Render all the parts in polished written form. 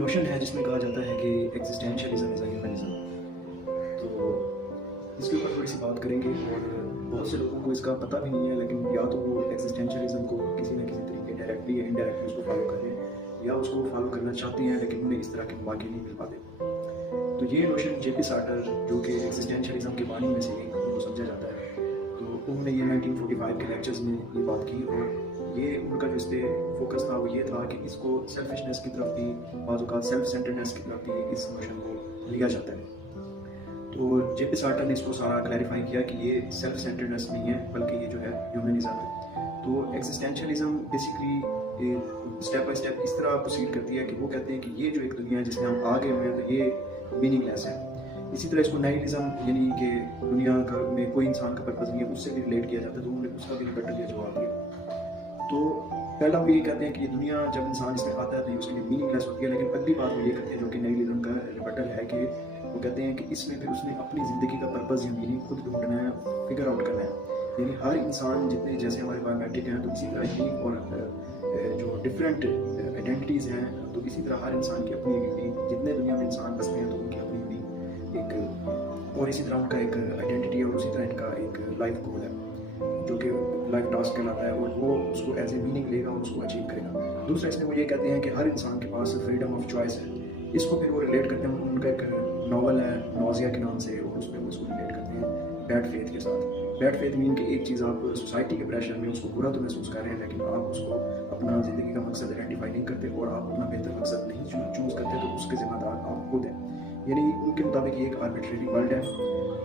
Notion है जिसमें कहा जाता है कि एग्जिस्टेंशियलिज्म इज़ ह्यूमनिज्म। तो इसके ऊपर थोड़ी सी बात करेंगे। और बहुत से लोगों को इसका पता भी नहीं है, लेकिन या तो वो एग्जिस्टेंशियलिज्म को किसी न किसी तरीके डायरेक्टली या इनडायरेक्टली उसको फॉलो कर रहे हैं, या उसको फॉलो करना चाहते हैं लेकिन उन्हें इस तरह के मौके नहीं मिल पाते। तो ये नोशन जे पी सार्टर, जो कि एग्जिस्टेंशियलिज्म के बानी में से एक उनको समझा जाता है, तो उन्होंने ये 1945 के लेक्चर्स में ये बात की। और ये उनका जो इस पर फोकस था वो ये था कि इसको सेल्फिशनेस की तरफ भी, बाज़ औक़ात सेल्फ सेंटर्डनेस की तरफ भी इस नोशन को लिया जाता है। तो जे पी सार्टर ने इसको सारा क्लैरिफाई किया कि ये सेल्फ सेंटर्डनेस नहीं है, बल्कि ये जो है ह्यूमनिज्म है। तो existentialism basically step by step इस तरह प्रोसीड करती है कि वो कहते हैं कि ये जो एक दुनिया है जिसमें हम आ गए हुए हैं, तो ये मीनिंगलेस है। इसी तरह इसको नाइलिज्म, यानी कि दुनिया का में कोई इंसान का पर्पज़ नहीं है, उससे भी रिलेट किया जाता है। तो उन्होंने उसका भी रिबटल जवाब दिया। तो पहला वो ये कहते हैं कि ये दुनिया जब इंसान इसमें आता है तो ये उसके लिए मीनिंगलेस होती है। लेकिन अगली बात वो ये कहते हैं, जो कि नाइलिज्म का रिबटल है, कि वो कहते हैं कि इसमें फिर उसने अपनी ज़िंदगी का पर्पज़ या मीनिंग खुद ढूंढना है, फिगर आउट करना है। यानी हर इंसान जितने, जैसे हमारे बायोमेट्रिक हैं, तो इसी तरह ही और जो डिफरेंट आइडेंटिटीज़ हैं, तो इसी तरह हर इंसान की अपनी यूनिक, जितने दुनिया में इंसान बसते हैं तो उनकी अपनी यूनिक एक, और इसी तरह उनका एक आइडेंटिटी है, और उसी तरह इनका एक लाइफ गोल है जो कि लाइफ टास्क कहलाता है, और वो उसको एज ए मीनिंग लेगा और उसको अचीव करेगा। दूसरा इसमें वो ये कहते हैं कि हर इंसान के पास फ्रीडम ऑफ चॉइस है। इसको फिर वो रिलेट करते हैं, उनका एक नावल है नौजिया के नाम से, और उसमें वो इसको रिलेट करते हैं बैड फेथ के साथ। बैड फेथ मीन कि एक चीज़ आप सोसाइटी के प्रेशर में उसको बुरा तो महसूस कर रहे हैं, लेकिन आप उसको अपना ज़िंदगी का मकसद आइडेंटिफाई नहीं करते, और आप अपना बेहतर मकसद नहीं चूज़ करते, तो उसके ज़िम्मेदार आप खुद हैं। यानी उनके मुताबिक ये एक आर्बिट्रेरी वर्ल्ड है,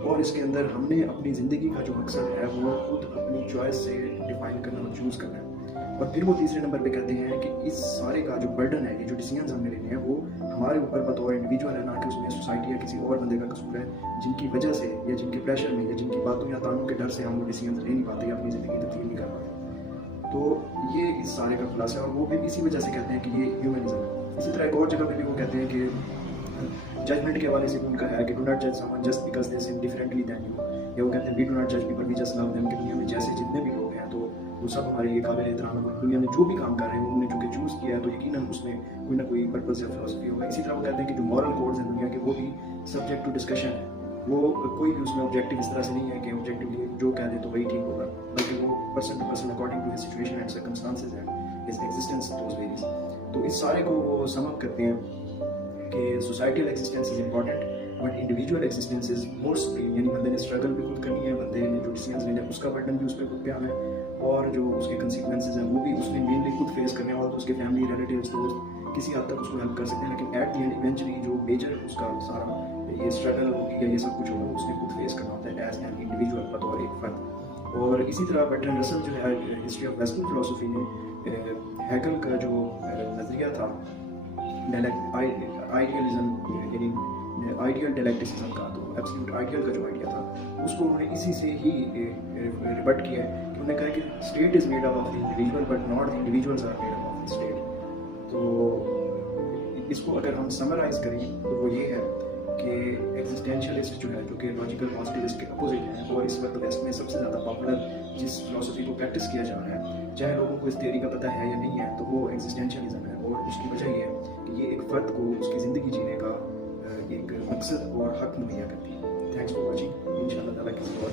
और इसके अंदर हमने अपनी ज़िंदगी का जो मकसद है वो खुद अपनी चॉइस से डिफाइन करना और चूज़ करना है। और फिर वो तीसरे नंबर पे कहते हैं कि इस सारे का जो बर्डन है, ये जो डिसीजंस हमने लेने हैं, वो हमारे ऊपर बतौर इंडिविजुअल है, ना कि उसमें सोसाइटी या किसी और बंदे का कसूर है, जिनकी वजह से या जिनके प्रेशर में या जिनकी बातों या तानों के डर से हम वो डिसीजंस ले नहीं पाते या अपनी ज़िंदगी तब्दील नहीं कर पाते। तो ये इस सारे का खुलासा है, और वो भी इसी वजह से कहते हैं कि ये ह्यूमनिज्म है। इसी तरह एक और जगह पे भी वो कहते हैं कि जजमेंट के हवाले से भी उनका है कि डू नॉट जज someone just because they sin differently than you, या वो कहते हैं वी डू नॉट जज people, we just love them, कि दुनिया में जैसे जितने भी लोग हैं तो वो सब हमारे लिए काबिल एहतराम है। दुनिया में जो भी काम कर रहे हैं उन्होंने चूँकि चूज़ किया है, तो यकीनन उसमें कोई ना कोई पर्पज़ या फिलोसफी होगा। इसी तरह वो कहते हैं कि जो मॉरल कोड्स हैं दुनिया के, वो भी सब्जेक्ट टू डिस्कशन है। वो कोई भी उसमें ऑब्जेक्टिव इस तरह से नहीं है कि ऑब्जेक्टिवली जो कह दे तो वही ठीक होगा, बल्कि वो person to person according to his situation and circumstances and his existence those varies. तो इस सारे को वो सम अप करते हैं कि societal existence is important but individual existence is more supreme. यानी बंदे ने स्ट्रगल भी खुद करनी है, बंदे ने जो डिसीजंस लेने हैं उसका बर्डन भी उस पर खुद पे आना है, और जो उसके कंसिक्वेंसेज हैं वो भी उसने मेनली खुद फेस करने हैं, और तो उसके फैमिली रिलेटिव्स दोस्त किसी हद तक उसको हेल्प कर सकते हैं, लेकिन एट द एंड इवेंचुअली जो मेजर उसका सारा ये स्ट्रगल होगी या ये सब कुछ होगा उसने खुद फेस करना होता है एज एन इंडिविजुअल, बतौर एक फर्द। और इसी तरह बर्ट्रैंड रसल जो है हिस्ट्री ऑफ वेस्टर्न फिलोसफी में हैगल का जो नज़रिया था आइडियलिज्म, यानी आइडियल डायलेक्टिसिज्म का, तो एब्सोल्यूट आइडियल का जो आइडिया था उसको उन्होंने इसी से ही रिबट किया है कि उन्होंने कहा कि state is made up of the individual but not the individuals are made up of the state. तो इसको अगर हम समराइज़ करें तो वो ये है कि एग्जिस्टेंशियलिस्ट जो है, जो कि लॉजिकल पॉजिटिविस्ट के अपोजिट हैं, और इस वक्त वेस्ट में सबसे ज़्यादा पॉपुलर जिस फिलोसफी को प्रैक्टिस किया जा रहा है, चाहे लोगों को इस थ्योरी का पता है या नहीं है, तो वो एग्जिस्टेंशियलिज्म है। और उसकी वजह ये है कि ये एक फ़र्द को उसकी ज़िंदगी जीने का एक मकसद और हक मुहैया करती है। Thanks for watching. इंशाल्लाह ताला किसी और